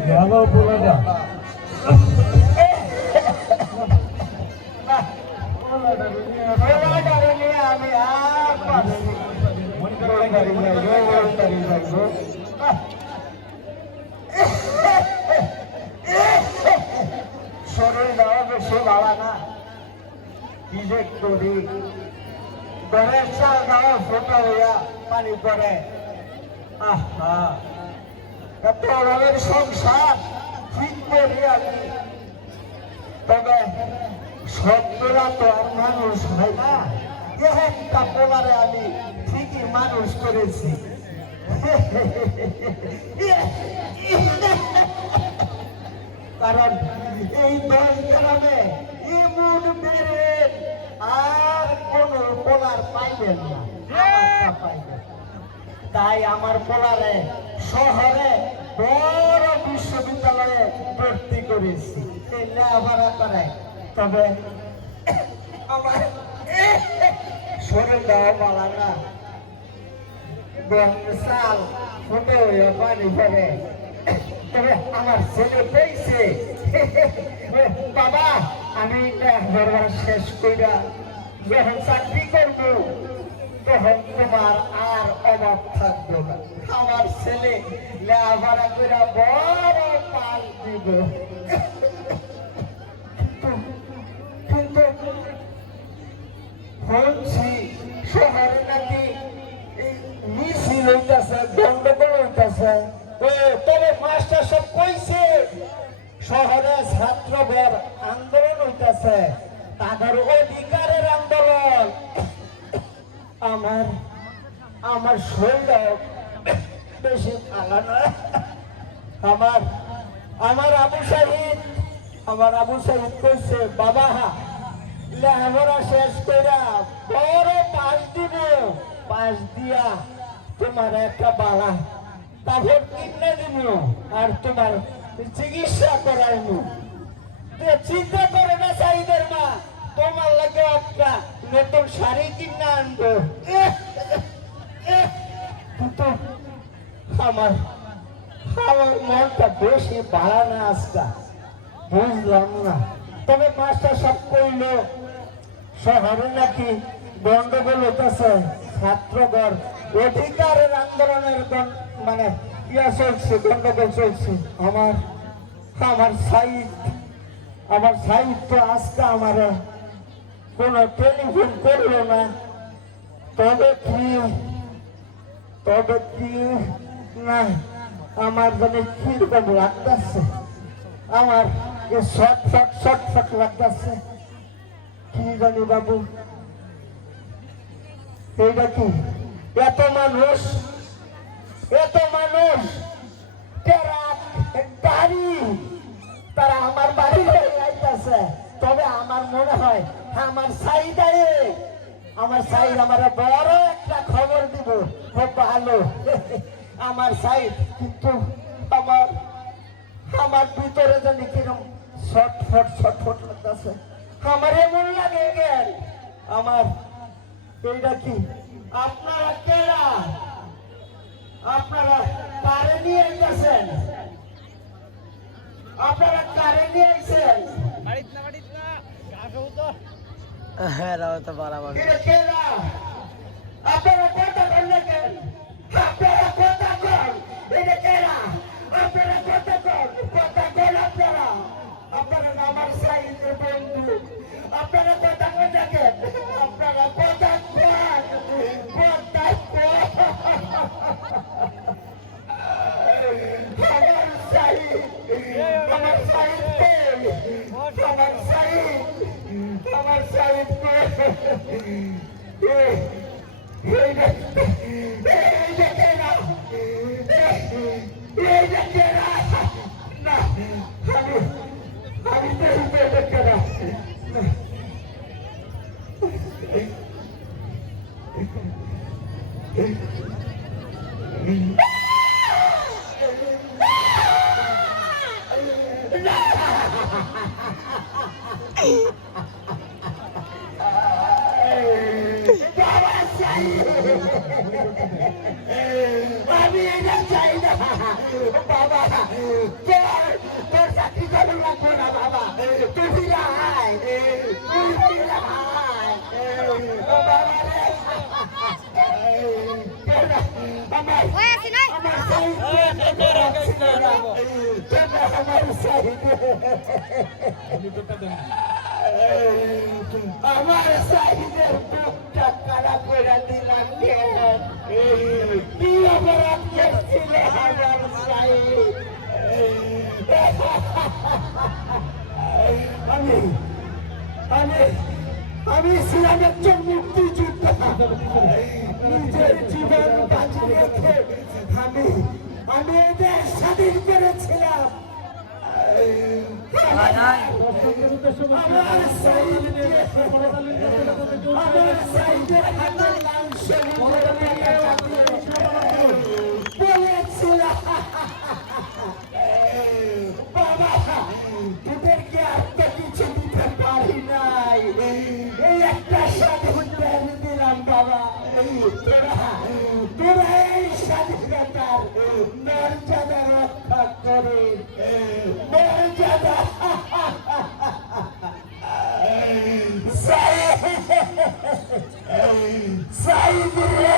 গেল পোলাটা আমি আর পারছি শরীরটাও বেশি ভালো না কি যে করি ঘরের চালটাও ফোটা হইয়া পানি পড়ে আহা এত অভাবের সংসার ঠিক করি আমি তবে সত্যরা তো আর মানুষ হয় না একটা পোলারে আমি ঠিকই মানুষ করেছি কারণ এই 10 গ্রামে এমন বেড়ে আর কোন পোলার পাইবেন না পাইবেন তাই আমার পোলারে শহরে বড় বিশ্ববিদ্যালয়ে ভর্তি করেছি লেখাপড়া করে তবে আমার শরীরটাও ভালো না সাল ফুটে হয়ে পানি পড়ে তবে আমার ছেলে পেয়েছে বাবা আমি শেষ কইরা যখন চাকরি করবো তখন তোমার আর অভাব থাকবে না আমার ছেলে লেখাপড়া করে বড় পাল দিব কিন্তু বলছি শহরে নাকি মিছিল হইতেছে গন্ডগোল হইতেছে তবে মাস্টার সব কইছে শহরে ছাত্রদের আন্দোলন হইতেছে তাদের অধিকারের আন্দোলন আমার শরীর বেশি ভালো না আমার আবু সাহিদ কইছে বাবা লেখাপড়া শেষ কইরা বড় পাশ দিব পাশ দিয়া তোমার একটা বালা কাপড় কিনে দিব আর তোমার চিকিৎসা করাইব চিন্তা করে না সাইদের মা তোমার লাগে একটা নতুন শাড়ি কিনে আনবো কিন্তু আমার মনটা বেশি ভালো না আজকা বুঝলাম না তবে মাস্টার সব কইল শহরে নাকি গন্ডগোল হতেছে ছাত্রদের অধিকারের আন্দোলনের মানে ইয়া চলছে গন্ডগোল চলছে আমার সাইড তো আজকে আমার কোন টেলিফোন করলো না তবে কি না আমার মানে কিরকম লাগতেছে আমার শর্ট লাগতেছে কি জানি বাবু এইটা কি এত মানুষ গাড়ি তারা আমার বাড়ি আইতেছে তবে আমার মনে হয় আমার সাইড আমার বড় একটা খবর দিব খুব ভালো আমার সাইড কিন্তু আমার ভিতরে জানি কিরকম ছটফট লাগতেছে আমার এমন লাগে গেল আমার এইটা কি আপনারা কেরা আপনারা কারে নিয়ে গেছেন আপনারা কারে নিয়ে গেছেন হ্যাঁ তো বরাবর কেরা আপনারা কথা বললে কেন আপনারা কথা কন এটা কেরা আপনারা কথা কন আপনারা আমার সাইডের বন্ধু আপনারা কথা কন দেখেন আপনারা কথা কন আমার সাইড আমি এটা চাই না বাবা আমার ওই আছি নাই আমার সাইডে আমার সাইডে আমার সাইডের বুকটা কারা করে দিলাম কি অপরাধ করছিলে আমার সাইড আমি আমি আমি ছিলাম একজন মুক্তিযোদ্ধা নিজের জীবন বাজি রেখে আমি আমি এদের স্বাধীন করেছিলাম আমার সাইডের হাতে লাল বলেছিলাম বাবা তোদেরকে আর তো কিছু দিতে পারি নাই এই একটা স্বাধীনতা আমি দিলাম বাবা তোরা এই স্বাধীনতার মর্যাদা রক্ষা করে মর্যাদা সাইদ রে